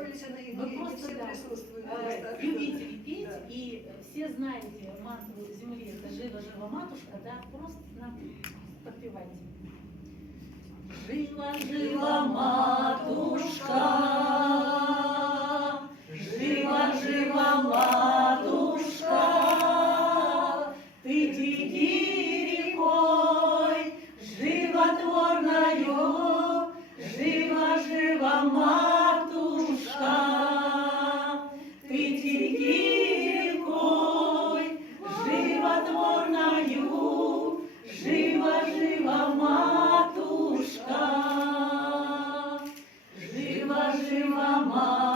готовились, она и Вы не просто, все да, присутствуют. любите петь, Да. и все знаете мантру земли, это «Жива-жива матушка», да, просто нам подпевайте. Жива-жива матушка, жива-жива матушка, ты теки рекой животворною, жива-жива матушка, ты теки рекой животворною, жива-жива матушка, жива-жива матушка.